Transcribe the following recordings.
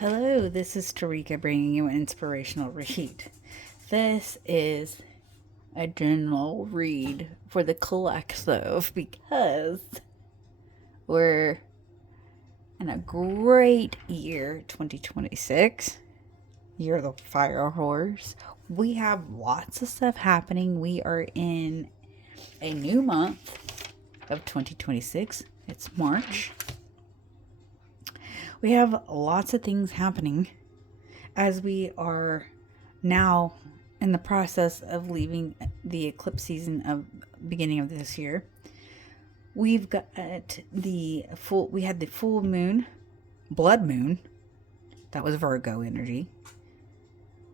Hello, this is Tarika bringing you an inspirational read. This is a general read for the collective because we're in a great year, 2026, year of the fire horse. We have lots of stuff happening. We are in a new month of 2026. It's March. We have lots of things happening as we are now in the process of leaving the eclipse season of beginning of this year. We've got we had the full moon, blood moon, that was Virgo energy.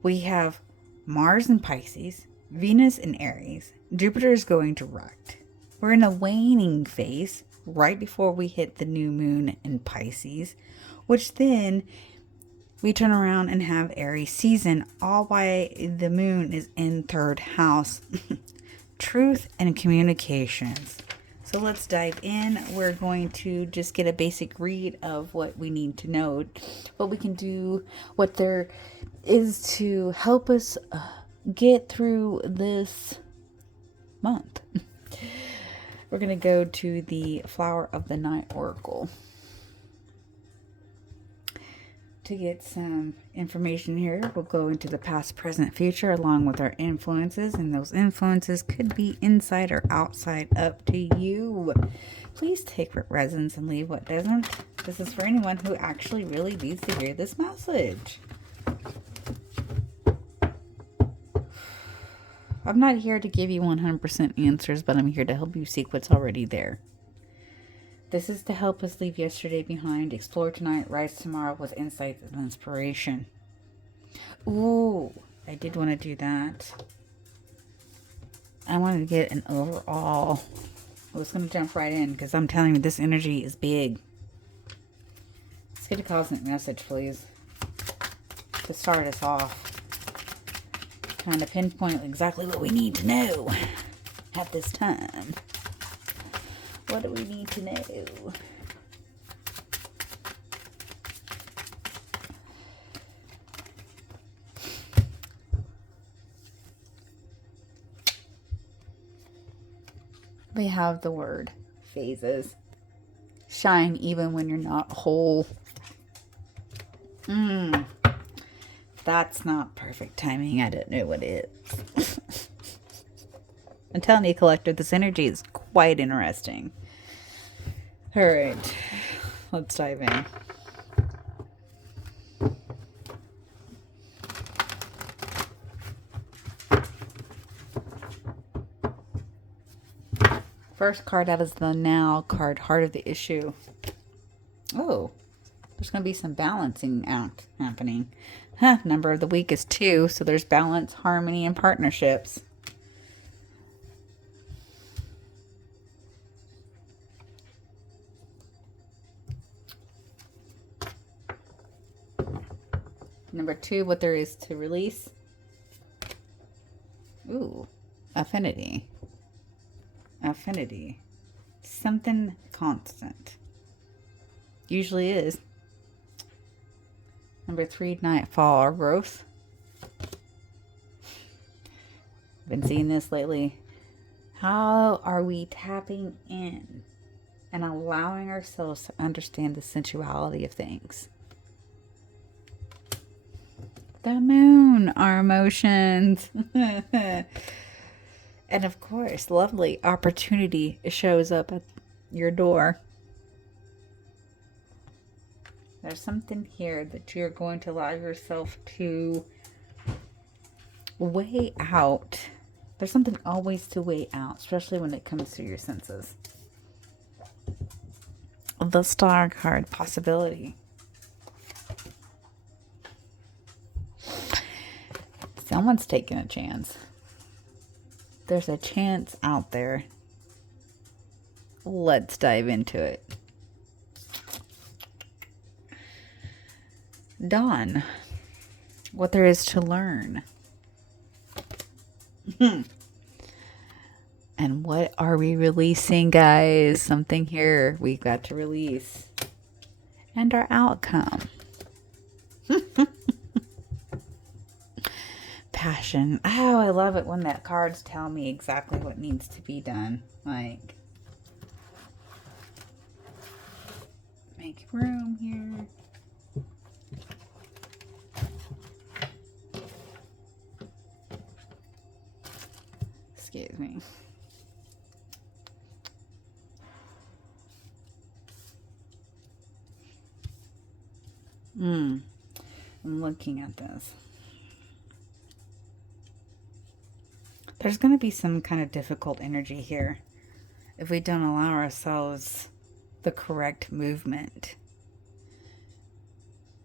We have Mars in Pisces, Venus in Aries, Jupiter is going direct. We're in a waning phase right before we hit the new moon in Pisces, which then we turn around and have Aries season, all while the moon is in third house. Truth and communications. So let's dive in. We're going to just get a basic read of what we need to know, what we can do, what there is to help us get through this month. We're going to go to the Flower of the Night Oracle to get some information here. We'll go into the past, present, future along with our influences, and those influences could be inside or outside, up to you. Please take what resonates and leave what doesn't. This is for anyone who actually really needs to hear this message. I'm not here to give you 100% answers, but I'm here to help you seek what's already there. This is to help us leave yesterday behind, explore tonight, rise tomorrow with insights and inspiration. Ooh, I did want to do that. I wanted to get an overall. I was going to jump right in because I'm telling you, this energy is big. Let's get a cosmic message, please, to start us off. Kind of pinpoint exactly what we need to know at this time. What do we need to know? We have the word phases. Shine even when you're not whole. That's not perfect timing. I don't know what it is. I'm telling you, collective, this energy is quite interesting. All right, let's dive in. First card out is the Now card, Heart of the Issue. Oh, there's going to be some balancing act happening. Number of the week is 2, so there's balance, harmony, and partnerships. Number 2, what there is to release. Ooh, affinity. Affinity. Something constant. Usually is. Number 3, nightfall or growth. Been seeing this lately. How are we tapping in and allowing ourselves to understand the sensuality of things? The moon, our emotions. And of course, lovely opportunity shows up at your door. There's something here that you're going to allow yourself to weigh out. There's something always to weigh out, especially when it comes to your senses. The Star card, possibility. Someone's taking a chance. There's a chance out there. Let's dive into it. Dawn. What there is to learn. And what are we releasing, guys? Something here we've got to release. And our outcome. passion. Oh, I love it when that cards tell me exactly what needs to be done. Like, make room here. Excuse me. I'm looking at this. There's going to be some kind of difficult energy here if we don't allow ourselves the correct movement.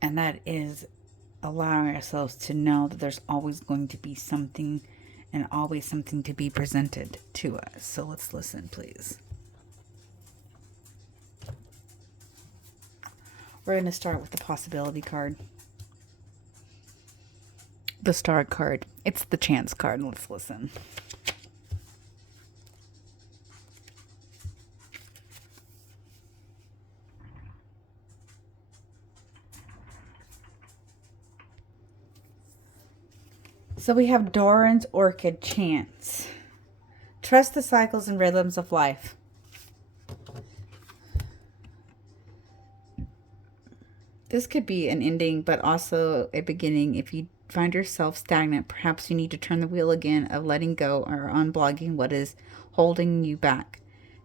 And that is allowing ourselves to know that there's always going to be something and always something to be presented to us. So let's listen, please. We're going to start with the possibility card. The star card. It's the chance card. Let's listen. So we have Doran's Orchid Chance. Trust the cycles and rhythms of life. This could be an ending, but also a beginning. If you find yourself stagnant, perhaps you need to turn the wheel again of letting go or unblocking what is holding you back.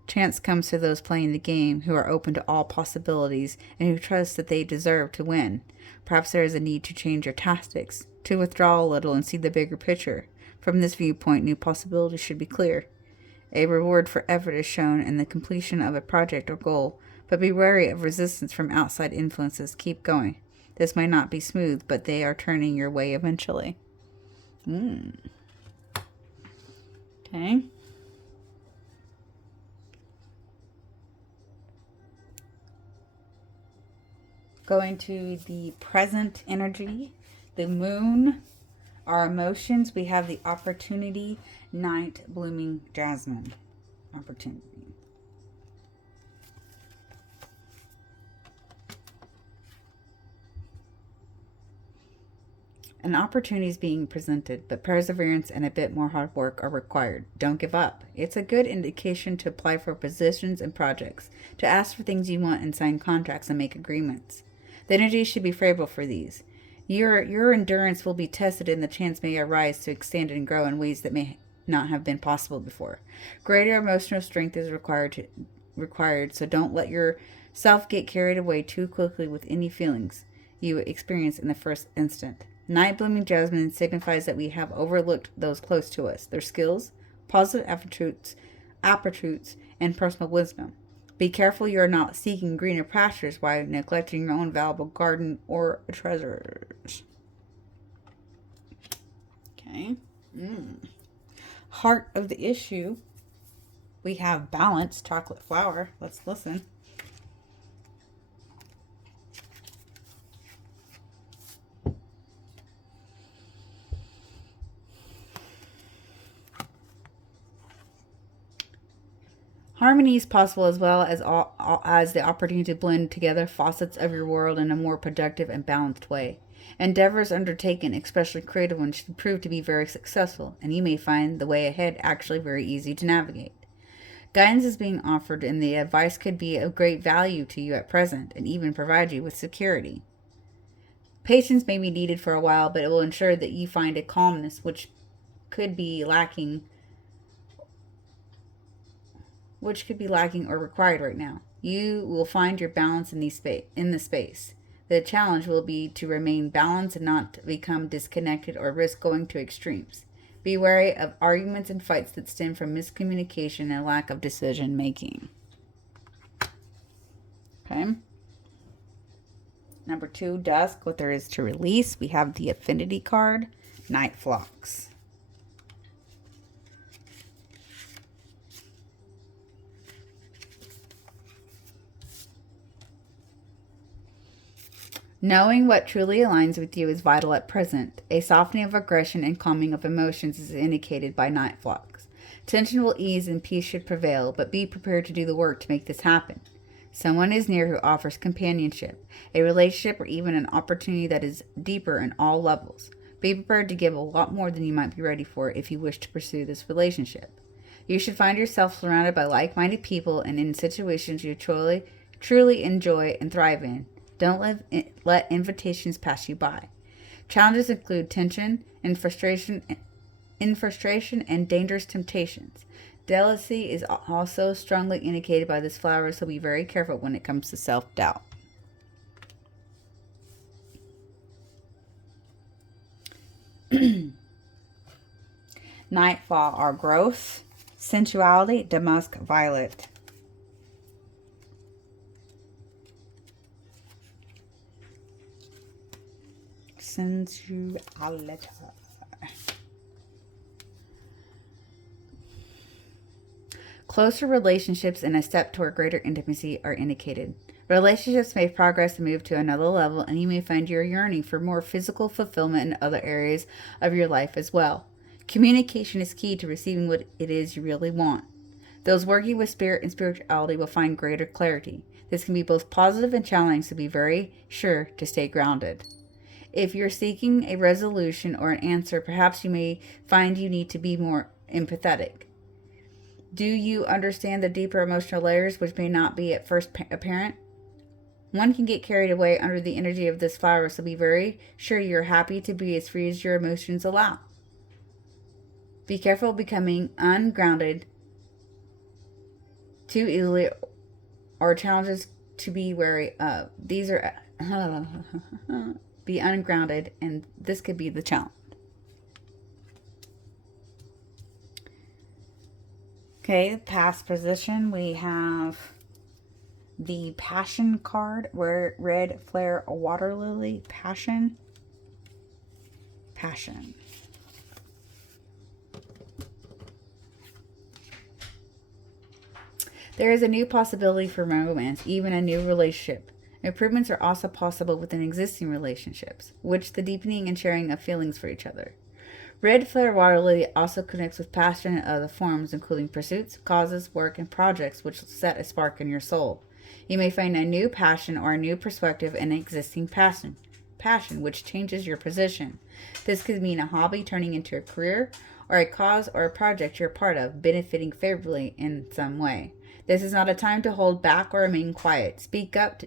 Chance comes to those playing the game who are open to all possibilities and who trust that they deserve to win. Perhaps there is a need to change your tactics, to withdraw a little and see the bigger picture. From this viewpoint, new possibilities should be clear. A reward for effort is shown in the completion of a project or goal, but be wary of resistance from outside influences. Keep going. This may not be smooth, but they are turning your way eventually. Okay. Going to the present energy, the moon, our emotions, we have the opportunity, night, blooming jasmine. Opportunity. An opportunity is being presented, but perseverance and a bit more hard work are required. Don't give up. It's a good indication to apply for positions and projects, to ask for things you want and sign contracts and make agreements. The energy should be favorable for these. Your endurance will be tested and the chance may arise to extend and grow in ways that may not have been possible before. Greater emotional strength is required, so don't let yourself get carried away too quickly with any feelings you experience in the first instant. Night blooming jasmine signifies that we have overlooked those close to us, their skills, positive aptitudes, and personal wisdom. Be careful you are not seeking greener pastures while neglecting your own valuable garden or treasures. Okay. Heart of the issue. We have balance, chocolate flower. Let's listen. Harmony is possible as well as the opportunity to blend together facets of your world in a more productive and balanced way. Endeavors undertaken, especially creative ones, should prove to be very successful, and you may find the way ahead actually very easy to navigate. Guidance is being offered, and the advice could be of great value to you at present, and even provide you with security. Patience may be needed for a while, but it will ensure that you find a calmness which could be lacking or required right now. You will find your balance in the space. The challenge will be to remain balanced and not become disconnected or risk going to extremes. Be wary of arguments and fights that stem from miscommunication and lack of decision making. Okay. Number 2, dusk. What there is to release. We have the affinity card, night flocks. Knowing what truly aligns with you is vital at present. A softening of aggression and calming of emotions is indicated by night flocks. Tension will ease and peace should prevail, but be prepared to do the work to make this happen. Someone is near who offers companionship, a relationship, or even an opportunity that is deeper in all levels. Be prepared to give a lot more than you might be ready for if you wish to pursue this relationship. You should find yourself surrounded by like-minded people and in situations you truly enjoy and thrive in. Don't let invitations pass you by. Challenges include tension and frustration and dangerous temptations. Jealousy is also strongly indicated by this flower, so be very careful when it comes to self-doubt. Nightfall are growth, sensuality, damask violet. Sensuality. Closer relationships and a step toward greater intimacy are indicated. Relationships may progress and move to another level, and you may find you're yearning for more physical fulfillment in other areas of your life as well. Communication is key to receiving what it is you really want. Those working with spirit and spirituality will find greater clarity. This can be both positive and challenging, so be very sure to stay grounded. If you're seeking a resolution or an answer, perhaps you may find you need to be more empathetic. Do you understand the deeper emotional layers which may not be at first apparent? One can get carried away under the energy of this flower, so be very sure you're happy to be as free as your emotions allow. Be careful of becoming ungrounded too easily or challenges to be wary of. These are be ungrounded, and this could be the challenge. Okay, past position, we have the Passion card, where red flare water lily, Passion. There is a new possibility for romance, even a new relationship. Improvements are also possible within existing relationships, which the deepening and sharing of feelings for each other. Red flare water lily also connects with passion in other forms, including pursuits, causes, work, and projects which set a spark in your soul. You may find a new passion or a new perspective in an existing passion which changes your position. This could mean a hobby turning into a career, or a cause or a project you're part of benefiting favorably in some way. This is not a time to hold back or remain quiet. Speak up,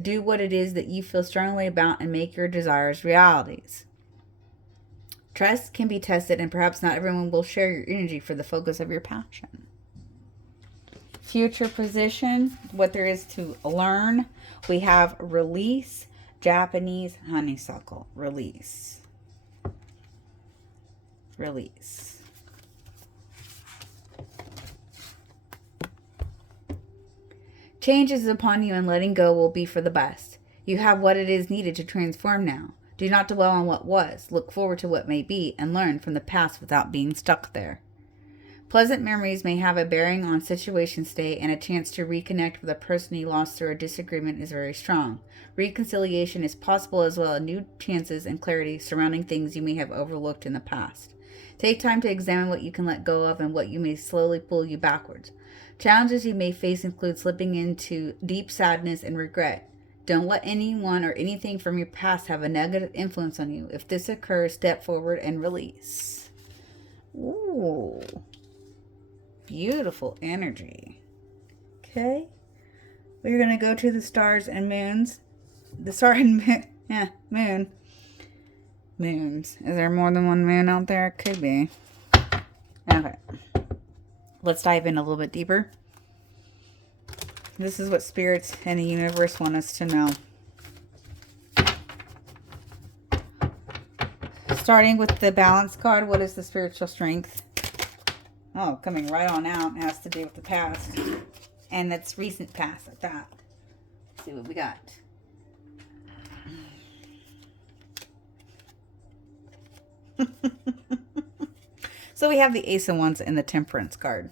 do what it is that you feel strongly about, and make your desires realities. Trust can be tested, and perhaps not everyone will share your energy for the focus of your passion. Future position, what there is to learn. We have release, Japanese honeysuckle, release. Change is upon you, and letting go will be for the best. You have what it is needed to transform now. Do not dwell on what was. Look forward to what may be and learn from the past without being stuck there. Pleasant memories may have a bearing on situation state, and a chance to reconnect with a person you lost through a disagreement is very strong. Reconciliation is possible, as well as new chances and clarity surrounding things you may have overlooked in the past. Take time to examine what you can let go of and what you may slowly pull you backwards. Challenges you may face include slipping into deep sadness and regret. Don't let anyone or anything from your past have a negative influence on you. If this occurs, step forward and release. Ooh. Beautiful energy. Okay. We're going to go to the stars and moons. The star and moon. Yeah, moon. Moons. Is there more than one moon out there? It could be. Okay. Let's dive in a little bit deeper. This is what spirits and the universe want us to know. Starting with the balance card, what is the spiritual strength? Oh, coming right on out. It has to do with the past. And it's recent past at that. Let's see what we got. So we have the Ace of Wands and the Temperance card.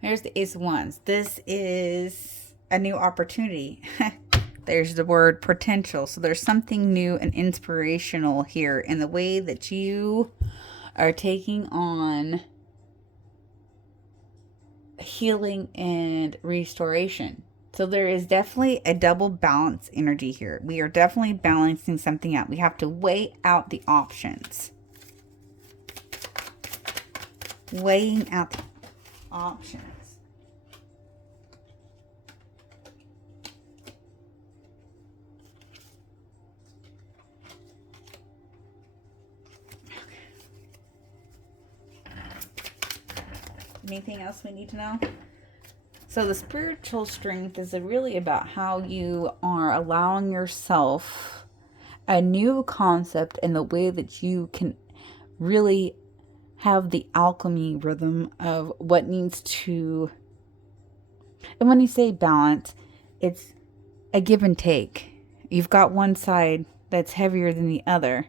Here's the Ace of Wands. This is a new opportunity. There's the word potential. So there's something new and inspirational here in the way that you are taking on healing and restoration. So there is definitely a double balance energy here. We are definitely balancing something out. We have to weigh out the options. Weighing out the options. Anything else we need to know? So the spiritual strength is really about how you are allowing yourself a new concept in the way that you can really have the alchemy rhythm of what needs to, and when you say balance, it's a give and take. You've got one side that's heavier than the other.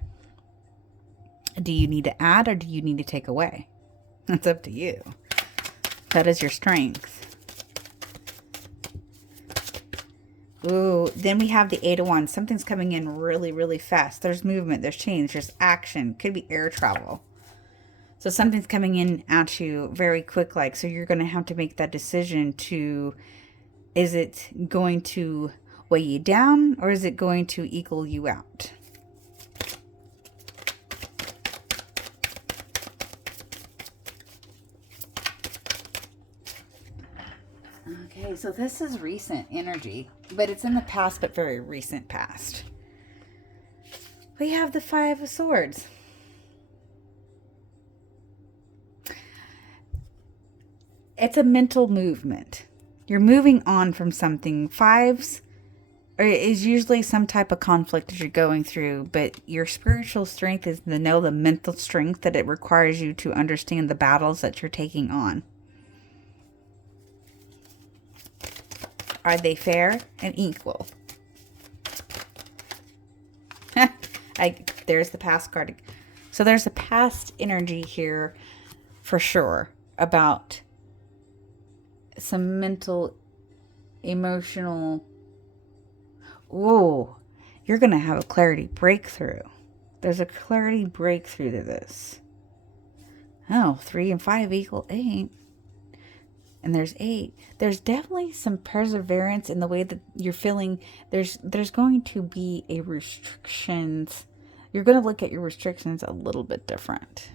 Do you need to add or do you need to take away? That's up to you. That is your strength. Ooh, then we have the Eight of Wands. Something's coming in really, really fast. There's movement, there's change, there's action. Could be air travel. So something's coming in at you very quick, like, so you're going to have to make that decision to, is it going to weigh you down or is it going to equal you out? Okay, so this is recent energy, but it's in the past, but very recent past. We have the Five of Swords. It's a mental movement. You're moving on from something. Fives is usually some type of conflict that you're going through, but your spiritual strength is to know the mental strength that it requires you to understand the battles that you're taking on. Are they fair and equal? There's the past card. So there's a past energy here for sure about some mental, emotional. Ooh, you're going to have a clarity breakthrough. There's a clarity breakthrough to this. Oh, 3 and 5 equal 8. And there's 8. There's definitely some perseverance in the way that you're feeling. There's going to be a restrictions. You're going to look at your restrictions a little bit different.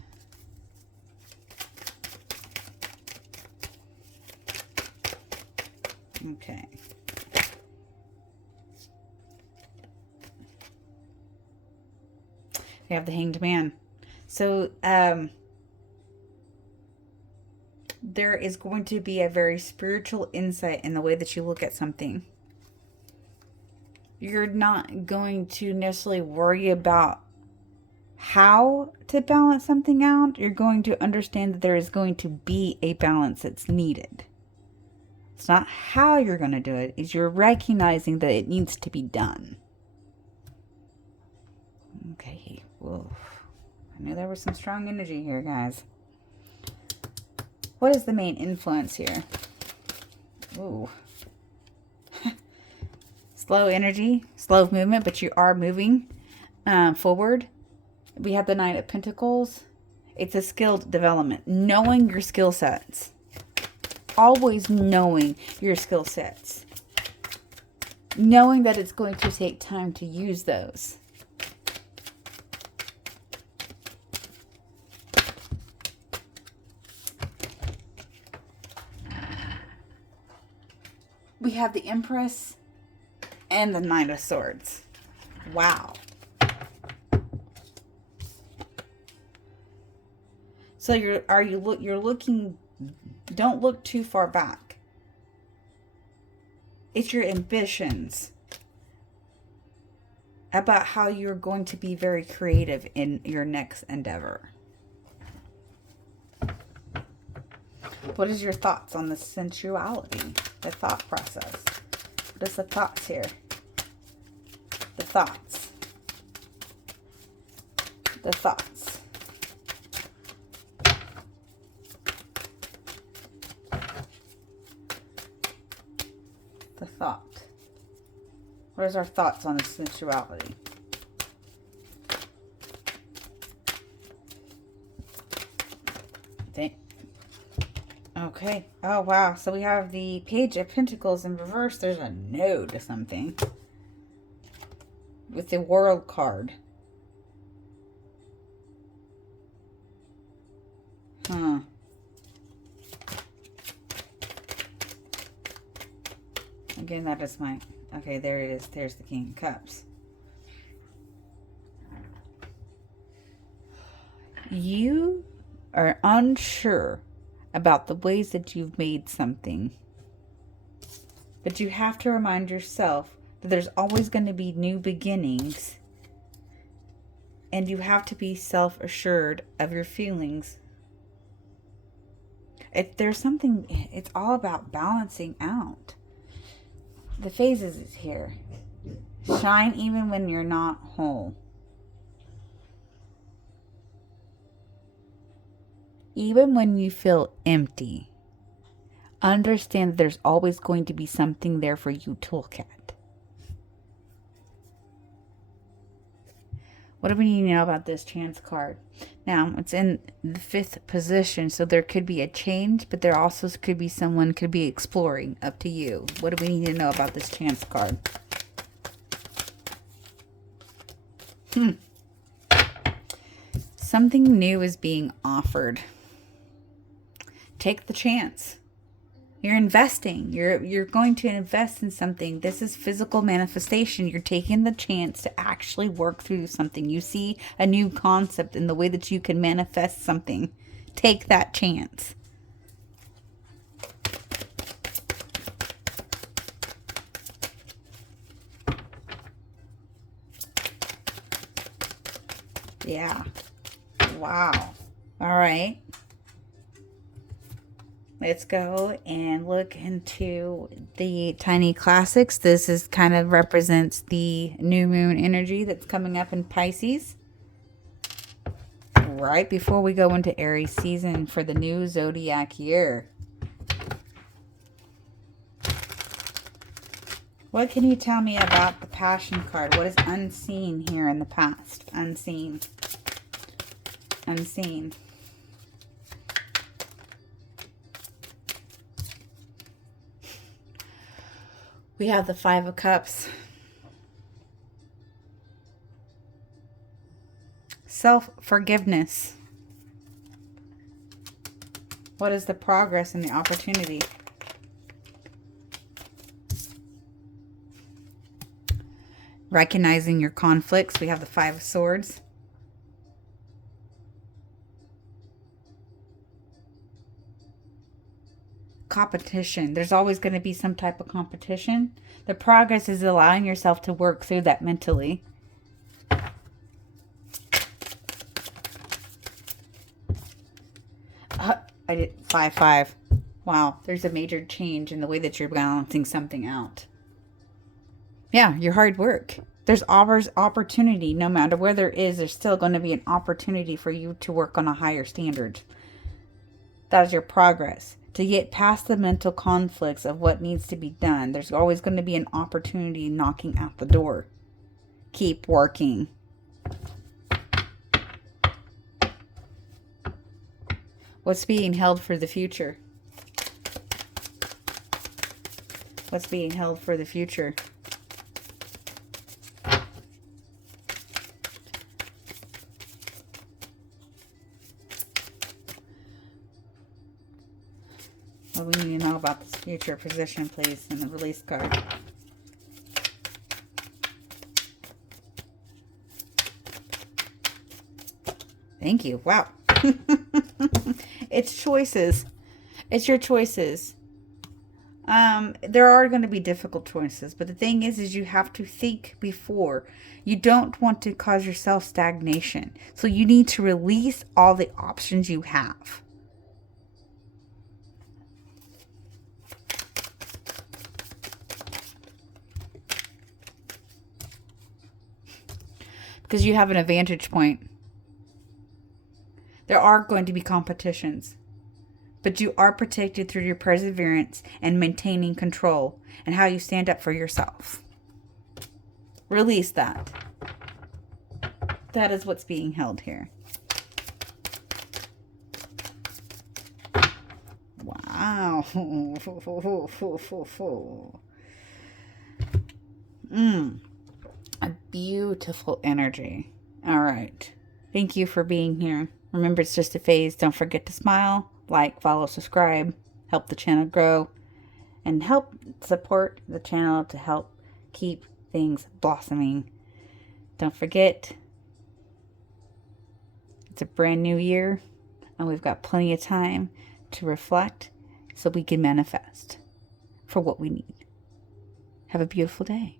Okay. We have the Hanged Man. So, there is going to be a very spiritual insight in the way that you look at something. You're not going to necessarily worry about how to balance something out. You're going to understand that there is going to be a balance that's needed. It's not how you're going to do it. It's you're recognizing that it needs to be done. Okay. Whoa. I knew there was some strong energy here, guys. What is the main influence here? Ooh. Slow energy, slow movement, but you are moving forward. We have the Knight of Pentacles. It's a skilled development. Knowing your skill sets. Always knowing your skill sets. Knowing that it's going to take time to use those. We have the Empress and the Knight of Swords. Wow. So you're looking, don't look too far back. It's your ambitions about how you're going to be very creative in your next endeavor. What is your thoughts on the sensuality, the thought process? What is the thoughts here? The thoughts. The thoughts. The thought. What is our thoughts on the sensuality? Okay. Oh, wow. So we have the Page of Pentacles in reverse. There's a no to something. With the World card. Huh. Again, that is my... Okay, there it is. There's the King of Cups. You are unsure about the ways that you've made something. But you have to remind yourself that there's always going to be new beginnings. And you have to be self-assured of your feelings. There's something, it's all about balancing out. The phases is here. Shine even when you're not whole. Even when you feel empty, understand that there's always going to be something there for you to look at. What do we need to know about this Chance card? Now, it's in the 5th position, so there could be a change, but there also could be someone could be exploring. Up to you. What do we need to know about this Chance card? Something new is being offered. Take the chance. You're investing. You're going to invest in something. This is physical manifestation. You're taking the chance to actually work through something. You see a new concept in the way that you can manifest something. Take that chance. Yeah. Wow. All right. Let's go and look into the Tiny Classics. This is kind of represents the new moon energy that's coming up in Pisces. Right before we go into Aries season for the new zodiac year. What can you tell me about the Passion card? What is unseen here in the past? Unseen. Unseen. We have the 5 of Cups. Self-forgiveness. What is the progress and the opportunity? Recognizing your conflicts. We have the 5 of Swords. Competition. There's always going to be some type of competition. The progress is allowing yourself to work through that mentally. I did 5-5. Wow, there's a major change in the way that you're balancing something out. Yeah, your hard work. There's always opportunity. No matter where there is, there's still going to be an opportunity for you to work on a higher standard. That is your progress. To get past the mental conflicts of what needs to be done, there's always going to be an opportunity knocking at the door. Keep working. What's being held for the future? What's being held for the future? What we need to know about this future position, please, in the release card. Thank you. Wow. It's choices. It's your choices. There are going to be difficult choices, but the thing is you have to think before. You don't want to cause yourself stagnation. So you need to release all the options you have. Because you have an advantage point. There are going to be competitions. But you are protected through your perseverance and maintaining control and how you stand up for yourself. Release that. That is what's being held here. Wow. Wow. A beautiful energy. All right. Thank you for being here. Remember, it's just a phase. Don't forget to smile, like, follow, subscribe, help the channel grow, and help support the channel to help keep things blossoming. Don't forget, it's a brand new year, and we've got plenty of time to reflect so we can manifest for what we need. Have a beautiful day.